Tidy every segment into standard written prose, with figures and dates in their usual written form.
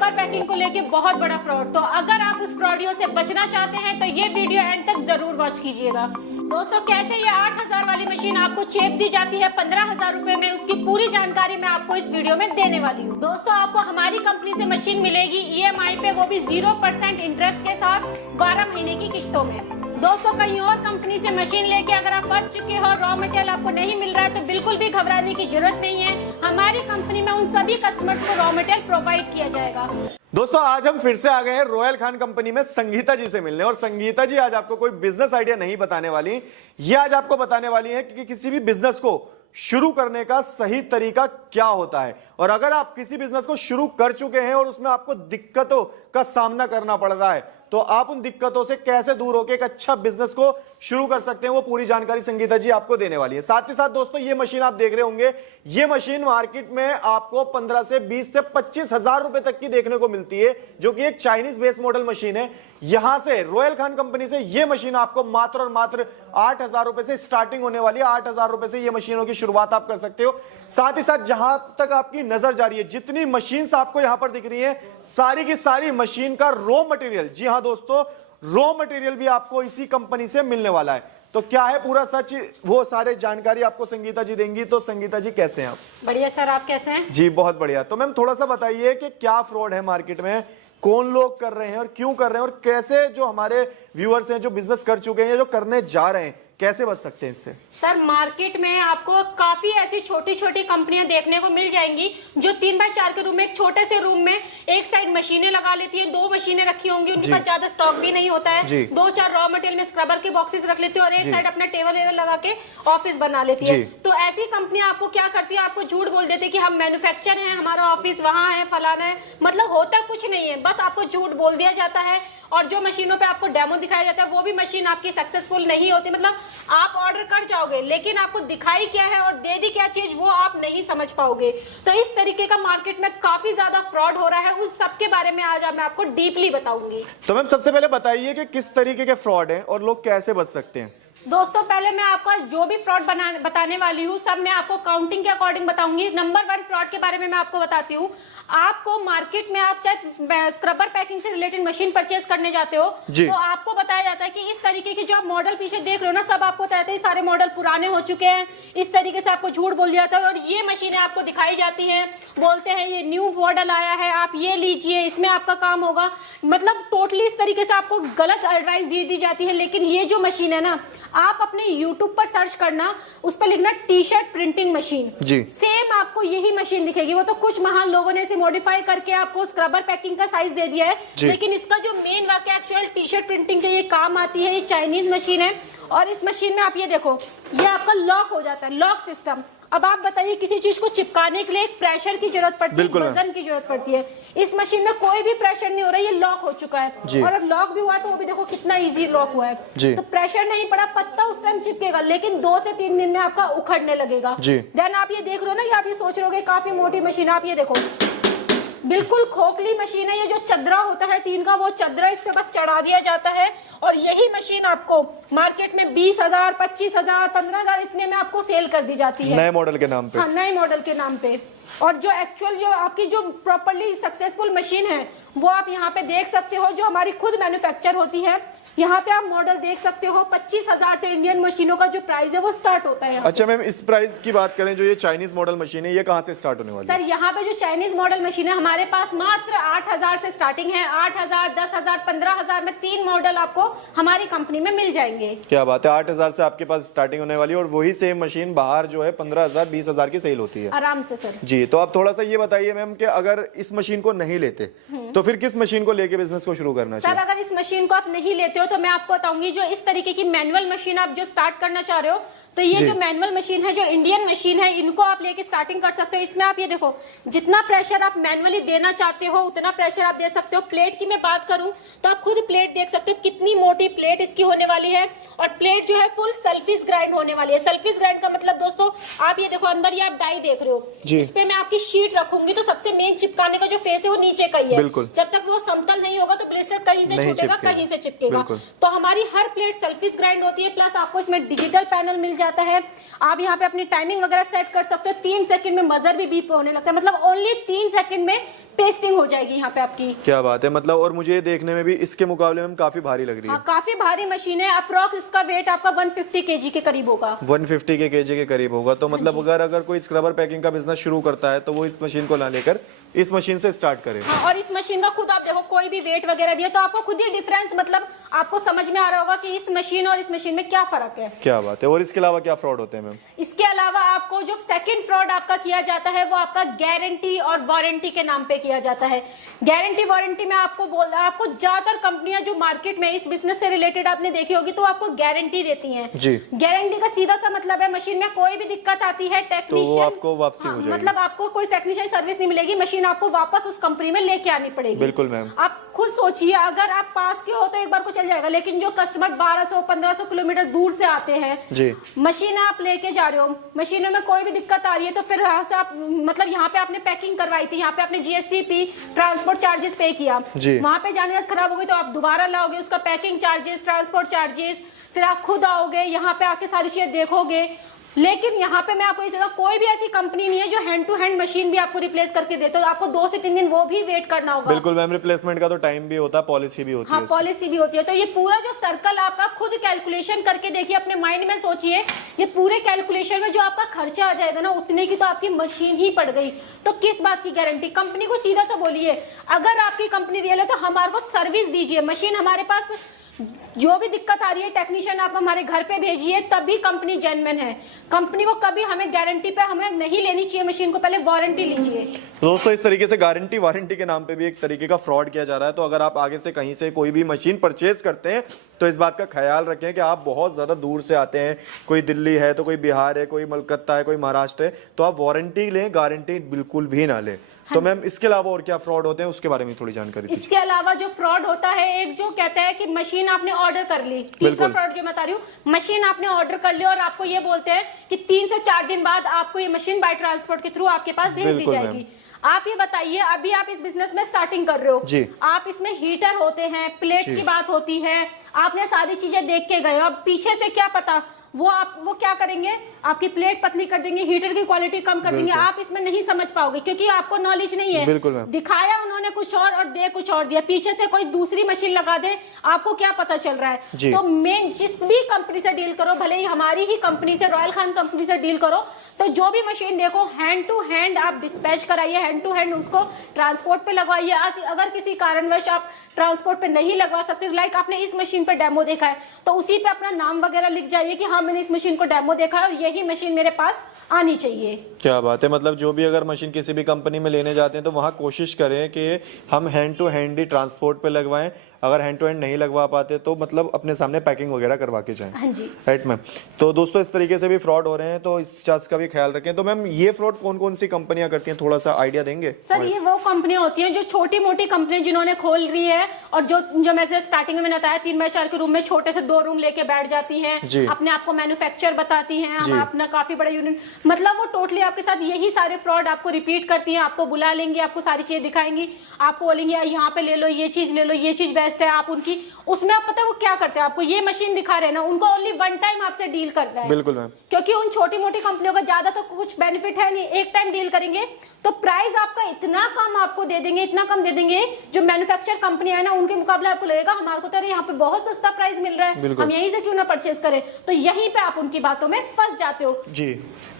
Scrubber packing को लेके बहुत बड़ा फ्रॉड। तो अगर आप उस फ्रॉडियों से बचना चाहते हैं तो ये वीडियो एंड तक जरूर वॉच कीजिएगा। दोस्तों, कैसे ये 8000 वाली मशीन आपको चेप दी जाती है 15,000 रुपए में, उसकी पूरी जानकारी मैं आपको इस वीडियो में देने वाली हूँ। दोस्तों, आपको हमारी कंपनी से मशीन मिलेगी EMI पे, वो भी 0% इंटरेस्ट के साथ 12 महीने की किश्तों में। दोस्तों, कहीं और कंपनी से मशीन लेके अगर आप फंस चुके हो, रॉ मटेरियल आपको नहीं मिल रहा है, तो बिल्कुल भी घबराने की जरूरत नहीं है। हमारी कंपनी में उन सभी कस्टमर्स को रॉ मटेरियल प्रोवाइड किया जाएगा। दोस्तों, आज हम फिर से आ गए हैं रॉयल खान कंपनी में संगीता जी से मिलने। और संगीता जी आज आपको कोई बिजनेस आइडिया नहीं बताने वाली, ये आज आपको बताने वाली है कि किसी भी बिजनेस को शुरू करने का सही तरीका क्या होता है। और अगर आप किसी बिजनेस को शुरू कर चुके हैं और उसमें आपको दिक्कतों का सामना करना पड़ रहा है, तो आप उन दिक्कतों से कैसे दूर होकर एक अच्छा बिजनेस को शुरू कर सकते हैं, वो पूरी जानकारी संगीता जी आपको देने वाली है। साथ ही साथ दोस्तों, ये मशीन आप देख रहे होंगे, ये मशीन मार्केट में आपको 15 से 20 से 25 हजार रुपए तक की देखने को मिलती है, जो कि एक चाइनीज बेस मॉडल मशीन है। यहां से रॉयल खान कंपनी से ये मशीन आपको मात्र और मात्र 8,000 रुपए से स्टार्टिंग होने वाली है। 8,000 रुपए से ये मशीनों की शुरुआत आप कर सकते हो। साथ ही साथ जहां तक आपकी नजर जा रही है, जितनी मशीन आपको यहां पर दिख रही है, सारी की सारी मशीन का रॉ मटेरियल, जी हां दोस्तों, रॉ मटेरियल भी आपको इसी कंपनी से मिलने वाला है। तो क्या है पूरा सच, वो सारे जानकारी आपको संगीता जी देंगी। तो संगीता जी, कैसे हैं आप? बढ़िया सर, आप कैसे हैं? जी बहुत बढ़िया। तो मैम थोड़ा सा बताइए कि क्या फ्रॉड है मार्केट में, कौन लोग कर रहे हैं और क्यों कर रहे हैं, और कैसे जो हमारे व्यूअर्स हैं जो बिजनेस कर चुके हैं या जो करने जा रहे हैं, कैसे बच सकते हैं इससे? सर, मार्केट में आपको काफी ऐसी छोटी छोटी कंपनियां देखने को मिल जाएंगी जो 3x4 के रूम में, एक छोटे से रूम में एक साइड मशीनें लगा लेती है, 2 मशीनें रखी होंगी, उनके पास ज्यादा स्टॉक भी नहीं होता है, 2-4 रॉ मटेरियल में स्क्रबर के बॉक्सेस रख लेती है और एक साइड अपना टेबल लगा के ऑफिस बना लेती है। तो ऐसी कंपनियां आपको क्या करती है, आपको झूठ बोल देती है कि हम मैन्युफैक्चर हैं, हमारा ऑफिस वहां है, फलाना है, मतलब होता कुछ नहीं है, बस आपको झूठ बोल दिया जाता है। और जो मशीनों पे आपको डेमो दिखाया जाता है, वो भी मशीन आपकी सक्सेसफुल नहीं होती। मतलब आप ऑर्डर कर जाओगे, लेकिन आपको दिखाई क्या है और दे दी क्या चीज, वो आप नहीं समझ पाओगे। तो इस तरीके का मार्केट में काफी ज्यादा फ्रॉड हो रहा है, उन सब के बारे में आज मैं आपको डीपली बताऊंगी। तो मैम सबसे पहले बताइए कि किस तरीके के फ्रॉड है और लोग कैसे बच सकते हैं। दोस्तों, पहले मैं आपको जो भी फ्रॉड बताने वाली हूँ, सब मैं आपको काउंटिंग के अकॉर्डिंग बताऊंगी। नंबर 1 फ्रॉड के बारे में मैं आपको बताती हूँ। आपको मार्केट में, आप चाहे स्क्रबर पैकिंग से रिलेटेड मशीन परचेज करने जाते हो, तो आपको बताया जाता है कि इस तरीके की जो आप मॉडल पीछे देख रहे हो ना, सब आपको बताते हैं सारे मॉडल पुराने हो चुके हैं। इस तरीके से आपको झूठ बोल जाता है और ये मशीनें आपको दिखाई जाती है, बोलते हैं ये न्यू मॉडल आया है, आप ये लीजिए, इसमें आपका काम होगा। मतलब टोटली इस तरीके से आपको गलत एडवाइस दी जाती है। लेकिन ये जो मशीन है ना, आप अपने YouTube पर सर्च करना, उस पर लिखना टी-शर्ट प्रिंटिंग मशीन, सेम आपको यही मशीन दिखेगी। वो तो कुछ महान लोगों ने इसे मॉडिफाई करके आपको स्क्रबर पैकिंग का साइज दे दिया है, लेकिन इसका जो मेन वाक्य एक्चुअल टी-शर्ट प्रिंटिंग के ये काम आती है। ये चाइनीज मशीन है और इस मशीन में आप ये देखो, ये आपका लॉक हो जाता है, लॉक सिस्टम। अब आप बताइए, किसी चीज को चिपकाने के लिए एक प्रेशर की जरूरत पड़ती है, वजन की जरूरत पड़ती है। इस मशीन में कोई भी प्रेशर नहीं हो रहा है, ये लॉक हो चुका है। और अब लॉक भी हुआ तो वो भी देखो कितना इजी लॉक हुआ है। तो प्रेशर नहीं पड़ा, पत्ता उस टाइम चिपकेगा, लेकिन 2 से 3 दिन में आपका उखड़ने लगेगा। देन आप ये देख रहे हो ना, ये आप ये सोच रहे हो काफी मोटी मशीन, आप ये देखो बिल्कुल खोखली मशीन है। ये जो चदरा होता है टीन का, वो चदरा इस पे बस चढ़ा दिया जाता है और यही मशीन आपको मार्केट में 20,000, 25,000, 15,000 इतने में आपको सेल कर दी जाती है, नए मॉडल के नाम पे। हाँ, नए मॉडल के नाम पे। और जो एक्चुअल जो आपकी जो प्रॉपर्ली सक्सेसफुल मशीन है, वो आप यहाँ पे देख सकते हो, जो हमारी खुद मैन्युफैक्चर होती है। यहाँ पे आप मॉडल देख सकते हो, 25,000 से इंडियन मशीनों का जो प्राइस है वो स्टार्ट होता है। अच्छा मैम, इस प्राइस की बात करें, जो ये चाइनीज मॉडल मशीन है, ये कहाँ से स्टार्ट होने वाली है? सर, यहाँ पे जो चाइनीज मॉडल मशीन है, हमारे पास मात्र 8,000 से स्टार्टिंग है। 8,000, 10,000, 15,000 में 3 मॉडल आपको हमारी कंपनी में मिल जाएंगे। क्या बात है, 8,000 से आपके पास स्टार्टिंग होने वाली है और वही सेम मशीन बाहर जो है 15,000, 20,000 की सेल होती है आराम से सर। जी, तो आप थोड़ा सा ये बताइए मैम कि अगर इस मशीन को नहीं लेते तो फिर किस मशीन को लेके बिजनेस को शुरू करना चाहिए? सर, अगर इस मशीन को आप नहीं लेते हो तो मैं आपको बताऊंगी, जो इस तरीके की मैनुअल मशीन आप जो स्टार्ट करना चाह रहे हो, तो ये जो मैनुअल मशीन है, जो इंडियन मशीन है, इनको आप लेके स्टार्टिंग कर सकते हो। इसमें आप ये देखो, जितना प्रेशर आप मैनुअली देना चाहते हो उतना प्रेशर आप दे सकते हो। प्लेट की मैं बात करूं तो आप खुद प्लेट देख सकते हो, कितनी मोटी प्लेट इसकी होने वाली है। और प्लेट जो है फुल सेल्फिश ग्राइंड होने वाली है। सेल्फिश ग्राइंड का मतलब दोस्तों, आप ये देखो, अंदर ये आप डाई देख रहे हो, इस पे मैं आपकी शीट रखूंगी, तो सबसे मेन चिपकाने का जो फेस है वो नीचे का ही है। जब तक वो समतल नहीं होगा तो ब्लिस्टर कहीं से छूटेगा, कहीं से चिपकेगा। तो हमारी हर प्लेट सेल्फिश ग्राइंड होती है, प्लस आपको इसमें डिजिटल पैनल मिल जाता है। आप यहाँ पे अपनी टाइमिंग वगैरह सेट कर सकते हो। 3 सेकंड में मजर भी बीप होने लगता है, मतलब ओनली 3 सेकंड में पेस्टिंग हो जाएगी यहाँ पे आपकी। क्या बात है, मतलब और मुझे देखने में भी इसके मुकाबले में काफी भारी लग रही है। हाँ, काफी भारी मशीन है। अप्रोक्स इसका वेट आपका 150 केजी के करीब होगा। 150 के केजी के करीब होगा। तो मतलब अगर कोई स्क्रबर पैकिंग का बिजनेस शुरू करता है तो वो इस मशीन को ना लेकर इस मशीन से स्टार्ट करे। हाँ, और इस मशीन का खुद आप देखो, कोई भी वेट वगैरह दिया तो आपको खुद ही डिफरेंस, मतलब आपको समझ में आ रहा होगा कि इस मशीन और इस मशीन में क्या फर्क है। क्या बात है। और इसके अलावा क्या फ्रॉड होते हैं मैम? इसके अलावा आपको जो सेकंड फ्रॉड आपका किया जाता है वो आपका गारंटी और वारंटी के नाम पे किया जाता है। गारंटी वारंटी में आपको ज्यादातर कंपनियां जो मार्केट में इस बिजनेस से रिलेटेड आपने देखी होगी तो आपको गारंटी देती हैं जी। गारंटी का सीधा सा मतलब है मशीन में कोई भी दिक्कत आती है टेक्नीशियन तो वो आपको वापसी हो जाएगी। मतलब आपको कोई टेक्नीशियन सर्विस नहीं मिलेगी, मशीन आपको वापस उस कंपनी में लेके आनी पड़ेगी। बिल्कुल मैम। आप खुद सोचिए, अगर आप पास के हो तो एक बार को चल जाएगा, लेकिन जो कस्टमर 1200-1500 किलोमीटर दूर से आते हैं जी, मशीन आप लेके जा रहे हो, मशीनों में कोई भी दिक्कत आ रही है तो फिर यहाँ से आप मतलब यहाँ पे आपने पैकिंग करवाई थी, यहाँ पे आपने जीएसटी पी, ट्रांसपोर्ट चार्जेस पे किया, वहां पे जाने का खराब हो गई तो आप दोबारा लाओगे, उसका पैकिंग चार्जेस, ट्रांसपोर्ट चार्जेस, फिर आप खुद आओगे यहाँ पे आके सारी चीजें देखोगे। लेकिन यहाँ पे मैं आपको ये कोई भी ऐसी कंपनी नहीं है जो हैंड टू हैंड मशीन भी आपको रिप्लेस करके देते हो, आपको 2 से 3 दिन वो भी वेट करना होगा। बिल्कुल मैम, रिप्लेसमेंट का तो टाइम भी होता है, पॉलिसी भी होती है। हाँ, पॉलिसी भी होती है। तो ये पूरा जो सर्कल आपका खुद कैलकुलेशन करके देखिए, अपने माइंड में सोचिए, ये पूरे कैलकुलेशन में जो आपका खर्चा आ जाएगा ना उतने की तो आपकी मशीन ही पड़ गई, तो किस बात की गारंटी? कंपनी को सीधा सा बोलिए, अगर आपकी कंपनी रियल है तो हमारे को सर्विस दीजिए, मशीन हमारे पास जो भी दिक्कत आ रही है टेक्नीशियन आप हमारे घर पे भेजिए, तभी कंपनी जेन्युइन है। कंपनी को कभी हमें गारंटी पे हमें नहीं लेनी चाहिए मशीन को, पहले वारंटी लीजिए। दोस्तों इस तरीके से गारंटी वारंटी के नाम पे भी एक तरीके का फ्रॉड किया जा रहा है। तो अगर आप आगे से कहीं से कोई भी मशीन परचेज करते हैं तो इस बात का ख्याल रखें कि आप बहुत ज्यादा दूर से आते हैं, कोई दिल्ली है तो कोई बिहार है, कोई कलकत्ता है, कोई महाराष्ट्र है, तो आप वारंटी लें, गारंटी बिल्कुल भी ना लें। तो मैम इसके अलावा और क्या फ्रॉड होते हैं उसके बारे में थोड़ी जानकारी दीजिए। इसके अलावा जो फ्रॉड होता है, एक जो कहता है कि मशीन आपने ऑर्डर कर ली, तीसरा फ्रॉड जो मैं बता रही हूँ, मशीन आपने ऑर्डर कर ली और आपको ये बोलते हैं कि 3 से 4 दिन बाद आपको ये मशीन बाय ट्रांसपोर्ट के थ्रू आपके पास भेज दी जाएगी। आप ये बताइए, अभी आप इस बिजनेस में स्टार्टिंग कर रहे हो जी, आप इसमें हीटर होते हैं, प्लेट की बात होती है, आपने सारी चीजें देख के गए, अब पीछे से क्या पता वो क्या करेंगे, आपकी प्लेट पतली कर देंगे, हीटर की क्वालिटी कम कर देंगे, आप इसमें नहीं समझ पाओगे क्योंकि आपको नॉलेज नहीं है। दिखाया उन्होंने कुछ और दे कुछ और दिया, पीछे से कोई दूसरी मशीन लगा दे, आपको क्या पता चल रहा है। तो मेन जिस भी कंपनी से डील करो, भले ही हमारी ही कंपनी से, रॉयल खान कंपनी से डील करो, तो जो भी मशीन देखो हैंड टू हैंड आप डिस्पैच कराइए, हैंड टू हैंड उसको ट्रांसपोर्ट पे लगवाइए। अगर किसी कारणवश आप ट्रांसपोर्ट पे नहीं लगवा सकते, लाइक आपने इस मशीन पे डेमो देखा है तो उसी पे अपना नाम वगैरह लिख जाइए कि हाँ मैंने इस मशीन को डेमो देखा है और यही मशीन मेरे पास आनी चाहिए। क्या बात है, मतलब जो भी अगर मशीन किसी भी कंपनी में लेने जाते हैं तो वहां कोशिश करें कि हम हैंड टू हैंड ही ट्रांसपोर्ट पे लगवाएं, अगर हैंड टू हैंड नहीं लगवा पाते तो मतलब अपने सामने पैकिंग वगैरह करवा के जाएं। हाँ जी, राइट मैम। तो दोस्तों इस तरीके से भी फ्रॉड हो रहे हैं, तो इस चीज का भी ख्याल रखें। तो मैम ये फ्रॉड कौन कौन सी कंपनियां करती हैं, थोड़ा सा आइडिया देंगे? सर ये वो कंपनियां होती हैं जो छोटी मोटी कंपनी जिन्होंने खोल रही है और जो मैंने स्टार्टिंग में बताया 3x4 के रूम में छोटे से 2 रूम लेके बैठ जाती हैं, अपने आप को मैन्युफैक्चर बताती हैं, हम अपना काफी बड़ा यूनिट, मतलब वो टोटली आपके साथ यही सारे फ्रॉड आपको रिपीट करती हैं। आपको बुला लेंगे, आपको सारी चीजें दिखाएंगी, आपको बोलेंगे यहाँ पे ले लो, ये चीज ले लो, ये चीज बेस्ट है, आप उनकी उसमें आप पता है वो क्या करते हैं, आपको ये मशीन दिखा रहे हैं ना, उनको ओनली 1 टाइम आपसे डील करता है। बिल्कुल मैम, क्योंकि उन छोटी मोटी कंपनियों का ज्यादा तो कुछ बेनिफिट है नहीं, एक टाइम डील करेंगे तो प्राइस आपका इतना कम आपको दे देंगे, इतना कम दे देंगे, जो मैन्युफैक्चर कंपनी है ना उनके मुकाबले आपको लगेगा हमारे को तो यहाँ पे बहुत सस्ता प्राइस मिल रहा है, हम यहीं से क्यों ना परचेज करें, तो यहीं पे आप उनकी बातों में फंस जाते हो। जी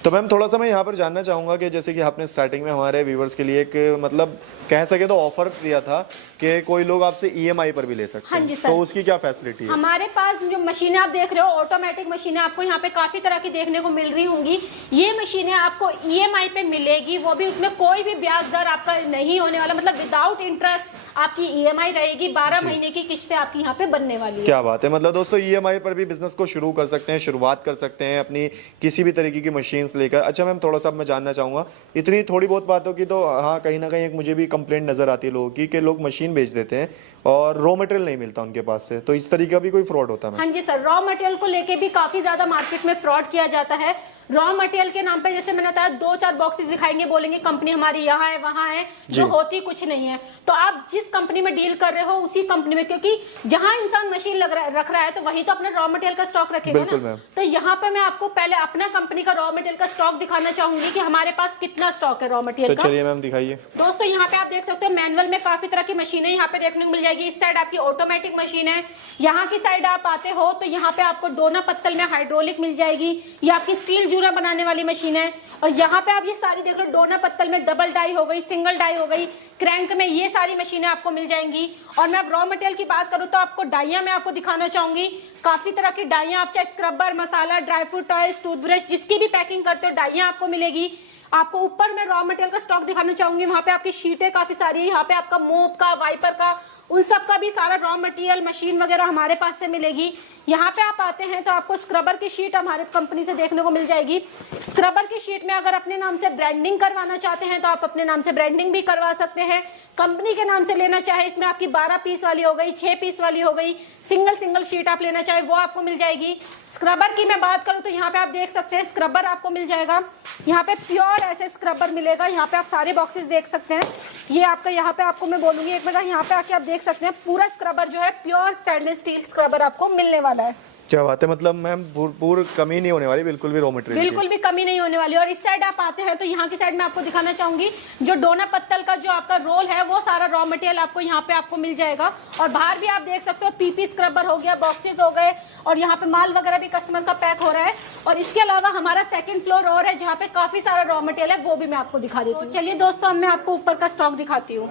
तो मैम थोड़ा सा मैं यहाँ पर जानना चाहूंगा कि जैसे कि आपने स्टार्टिंग में हमारे व्यूवर्स के लिए एक मतलब कह सके तो ऑफर दिया था कि कोई लोग आपसे EMI पर भी ले सकते हैं। हाँ जी सर, तो उसकी क्या फैसिलिटी है? हमारे पास जो मशीनें आप देख रहे हो ऑटोमेटिक मशीनें आपको यहाँ पे काफी तरह की देखने को मिल रही होंगी, ये मशीनें आपको EMI पे मिलेगी, वो भी उसमें कोई भी ब्याज दर आपका नहीं होने वाला, मतलब विदाउट इंटरेस्ट आपकी EMI रहेगी, 12 महीने की किस्तें आपकी यहाँ पे बनने वाली है। क्या बात है, मतलब दोस्तों EMI पर भी बिजनेस को शुरू कर सकते हैं, शुरुआत कर सकते हैं अपनी किसी भी तरीके की मशीन्स लेकर। अच्छा मैम थोड़ा सा मैं जानना चाहूंगा, इतनी थोड़ी बहुत बातों की तो हाँ कहीं ना कहीं एक मुझे भी कंप्लेंट नजर आती है लोगों की कि लोग मशीन बेच देते हैं और रॉ मटेरियल नहीं मिलता उनके पास से, तो इस तरीके का भी कोई फ्रॉड होता है? हाँ जी सर, रॉ मटेरियल को लेके भी काफी ज्यादा मार्केट में फ्रॉड किया जाता है। रॉ मटेरियल के नाम पे जैसे मैंने बताया 2-4 बॉक्सेस दिखाएंगे, बोलेंगे कंपनी हमारी यहाँ है वहाँ है, जो होती कुछ नहीं है। तो आप जिस कंपनी में डील कर रहे हो उसी कंपनी में, क्योंकि जहां इंसान मशीन रख रहा है तो वही तो अपने रॉ मटेरियल का स्टॉक रखेगा ना। तो यहाँ पे मैं आपको पहले अपना कंपनी का रॉ मटेरियल का स्टॉक दिखाना चाहूंगी कि हमारे पास कितना स्टॉक है रॉ मटेरियल का। चलिए मैम दिखाइए। दोस्तों यहाँ पे आप देख सकते हो मैनुअल में काफी तरह की मशीनें यहाँ पे देखने को मिल जाएगी। इस साइड आपकी ऑटोमेटिक मशीन है, यहाँ की साइड आप आते हो तो यहाँ पे आपको डोना पत्तल में हाइड्रोलिक मिल जाएगी, ये आपकी स्टील जूरा बनाने वाली मशीन है। और यहाँ पे आप ये सारी देख लो, डोना पत्तल में डबल डाई हो गई, सिंगल डाई हो गई, क्रैंक में, ये सारी मशीनें आपको मिल जाएंगी। और मैं अब रॉ मटेरियल की बात करूँ तो आपको डाइयां मैं आपको दिखाना चाहूंगी, काफी तरह की डाइयां, आप चाहे स्क्रबर, मसाला, ड्राई फ्रूट टॉयज, टूथब्रश, जिसकी भी पैकिंग करते हो डाइयां आपको मिलेगी। आपको ऊपर मैं रॉ मटेरियल का स्टॉक दिखाना चाहूंगी, वहां पे आपकी शीटें काफी सारी है, यहाँ पे आपका मोप का, वाइपर का, उन सब का भी सारा रॉ मटेरियल, मशीन वगैरह हमारे पास से मिलेगी। यहाँ पे आप आते हैं तो आपको स्क्रबर की शीट हमारे कंपनी से देखने को मिल जाएगी। स्क्रबर की शीट में अगर अपने नाम से ब्रांडिंग करवाना चाहते हैं तो आप अपने नाम से ब्रांडिंग भी करवा सकते हैं। कंपनी के नाम से लेना चाहे, इसमें आपकी 12 पीस वाली हो गई, 6 पीस वाली हो गई, सिंगल शीट आप लेना चाहे वो आपको मिल जाएगी। स्क्रबर की मैं बात करूं तो यहाँ पे आप देख सकते हैं स्क्रबर आपको मिल जाएगा, यहाँ पे प्योर ऐसे स्क्रबर मिलेगा। यहाँ पे आप सारे बॉक्सेस देख सकते हैं, ये आपका यहाँ पे आपको मैं बोलूंगी एक मिनट, यहाँ पे आके आप देख सकते हैं पूरा स्क्रबर जो है प्योर स्टेनलेस स्टील स्क्रबर आपको मिलने वाला है। क्या बात है, मतलब मैम पूरी कमी नहीं होने वाली, बिल्कुल भी रॉ मटेरियल बिल्कुल भी कमी नहीं होने वाली। और इस साइड आप आते हैं तो यहाँ की साइड में आपको दिखाना चाहूंगी, जो डोना पत्तल का जो आपका रोल है वो सारा रॉ मटेरियल आपको यहाँ पे आपको मिल जाएगा। और बाहर भी आप देख सकते हो पीपी स्क्रबर हो गया, बॉक्सेस हो गए, और यहाँ पे माल वगैरह भी कस्टमर का पैक हो रहा है। और इसके अलावा हमारा सेकंड फ्लोर और है जहाँ पे काफी सारा रॉ मटेरियल है, वो भी मैं आपको दिखा देती हूँ। चलिए दोस्तों, मैं आपको ऊपर का स्टॉक दिखाती हूँ।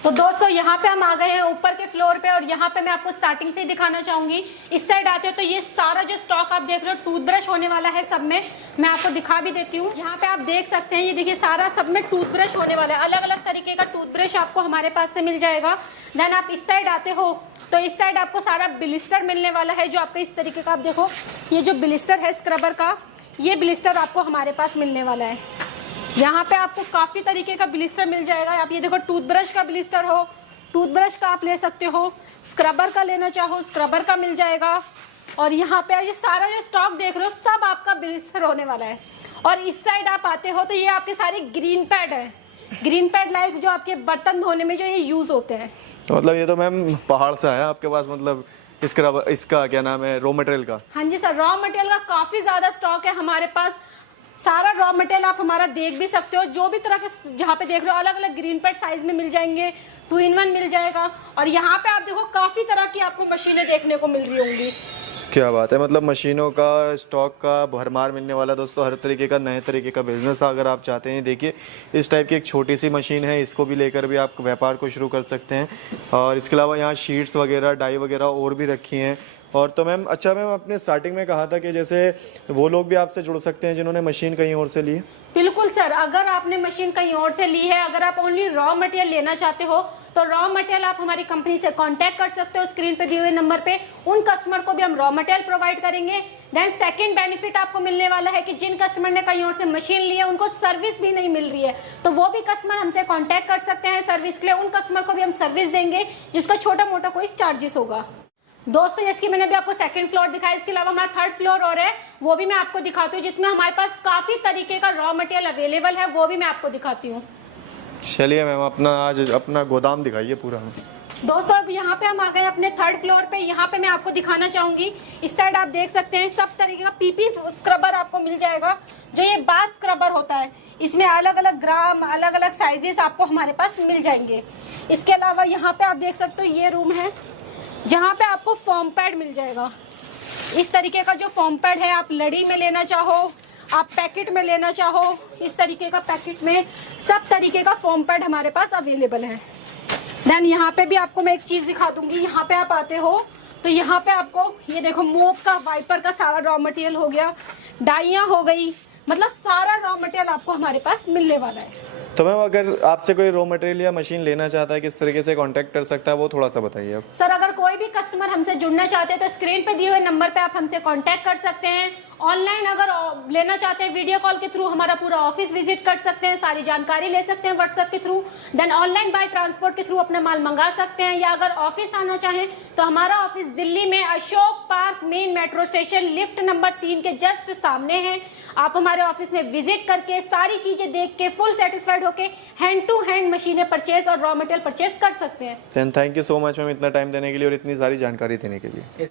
तो दोस्तों यहाँ पे हम आ गए हैं ऊपर के फ्लोर पे, और यहाँ पे मैं आपको स्टार्टिंग से ही दिखाना चाहूंगी। इस साइड आते हो तो ये सारा जो स्टॉक आप देख रहे हो टूथब्रश होने वाला है सब में, मैं आपको दिखा भी देती हूँ। यहाँ पे आप देख सकते हैं, ये देखिए सारा सब में टूथब्रश होने वाला है, अलग अलग तरीके का टूथब्रश आपको हमारे पास से मिल जाएगा। देन आप इस साइड आते हो तो इस साइड आपको सारा ब्लिस्टर मिलने वाला है, जो आपका इस तरीके का, आप देखो ये जो ब्लिस्टर है स्क्रबर का, ये ब्लिस्टर आपको हमारे पास मिलने वाला है। यहाँ पे आपको काफी तरीके का ब्लिस्टर मिल जाएगा। आप ये देखो टूथब्रश का ब्लिस्टर हो, टूथब्रश का आप ले सकते हो, स्क्रबर का लेना चाहो स्क्रबर का मिल जाएगा। और यहाँ पे ये सारा जो स्टॉक देख रहे हो सब आपका ब्लिस्टर होने वाला है। और इस साइड आप आते हो तो ये आपके सारे ग्रीन पैड है, ग्रीन पैड लाइक जो आपके बर्तन धोने में जो ये यूज होते हैं। मतलब ये तो मैम पहाड़ सा है आपके पास, मतलब इसका क्या नाम है, रॉ मटेरियल का? हाँ जी सर, रॉ मटेरियल का काफी ज्यादा स्टॉक है हमारे पास। सारा रॉ मटेरियल आप हमारा देख भी सकते हो, जो भी तरह के जहाँ पे देख रहे हो अलग अलग ग्रीन पैड साइज में मिल जाएंगे, 2-in-1 मिल जाएगा। और यहाँ पे आप देखो काफी तरह की आपको मशीनें देखने को मिल रही होंगी। क्या बात है, मतलब मशीनों का स्टॉक का भरमार मिलने वाला दोस्तों, हर तरीके का नए तरीके का बिजनेस अगर आप चाहते हैं। देखिए इस टाइप की एक छोटी सी मशीन है, इसको भी लेकर भी आप व्यापार को शुरू कर सकते हैं। और इसके अलावा यहाँ शीट्स वगैरह, डाई वगैरह और भी रखी हैं। और तो मैम अच्छा, मैम आपने स्टार्टिंग में कहा था कि जैसे वो लोग भी आपसे जुड़ सकते हैं जिन्होंने मशीन कहीं और से ली है? बिल्कुल सर, अगर आपने मशीन कहीं और से ली है, अगर आप ओनली रॉ मटेरियल लेना चाहते हो तो रॉ मटेरियल आप हमारी कंपनी से कांटेक्ट कर सकते हो स्क्रीन पे दिए हुए नंबर पे। उन कस्टमर को भी हम रॉ मटेरियल प्रोवाइड करेंगे। देन सेकंड बेनिफिट आपको मिलने वाला है कि जिन कस्टमर ने कहीं और से मशीन ली है उनको सर्विस भी नहीं मिल रही है, तो वो भी कस्टमर हमसे कांटेक्ट कर सकते हैं सर्विस के लिए। उन कस्टमर को भी हम सर्विस देंगे जिसका छोटा मोटा कोई चार्जेस होगा। दोस्तों जैसे कि मैंने अभी आपको सेकंड फ्लोर दिखाया, इसके अलावा हमारा थर्ड फ्लोर और है, वो भी मैं आपको दिखाती हूँ, जिसमें हमारे पास काफी तरीके का रॉ मटेरियल अवेलेबल है, वो भी मैं आपको दिखाती हूँ। चलिए मैम आज अपना गोदाम दिखाइए पूरा। दोस्तों अब यहाँ पे हम आ गए अपने थर्ड फ्लोर पे। यहाँ पे मैं आपको दिखाना चाहूंगी, इस साइड आप देख सकते हैं सब तरीके का पीपी स्क्रबर आपको मिल जाएगा। जो ये बाथ स्क्रबर होता है, इसमें अलग अलग ग्राम, अलग अलग साइजेस आपको हमारे पास मिल जाएंगे। इसके अलावा यहाँ पे आप देख सकते हो ये रूम है जहाँ पे आपको फोम पैड मिल जाएगा। इस तरीके का जो फोम पैड है, आप लड़ी में लेना चाहो, आप पैकेट में लेना चाहो, इस तरीके का पैकेट में सब तरीके का फोम पैड हमारे पास अवेलेबल है। देन यहाँ पे भी आपको मैं एक चीज दिखा दूंगी, यहाँ पे आप आते हो तो यहाँ पे आपको ये देखो मोप का, वाइपर का सारा रॉ मटेरियल हो गया, डाइयाँ हो गई, मतलब सारा रॉ मटेरियल आपको हमारे पास मिलने वाला है। तो मैम अगर आपसे कोई रॉ मटेरियल या मशीन लेना चाहता है, किस तरीके से कांटेक्ट कर सकता है, वो थोड़ा सा बताइए आप। सर अगर कोई भी कस्टमर हमसे जुड़ना चाहते हैं तो स्क्रीन पे दिए हुए नंबर पे आप हमसे कांटेक्ट कर सकते हैं। ऑनलाइन अगर लेना चाहते हैं वीडियो कॉल के थ्रू हमारा पूरा ऑफिस विजिट कर सकते हैं, सारी जानकारी ले सकते हैं व्हाट्सएप के through. Then online by transport के थ्रू अपना माल मंगा सकते हैं, या अगर ऑफिस आना चाहें तो हमारा ऑफिस दिल्ली में Ashok park main metro station lift number 3 के जस्ट सामने है। आप हमारे ऑफिस में विजिट करके सारी चीजें देख के फुल सेटिस्फाइड होके हैंड टू हैंड मशीनें परचेज और रॉ मटेरियल परचेज कर सकते हैं। Thank you so much ma'am इतना टाइम देने के लिए और इतनी सारी जानकारी देने के लिए।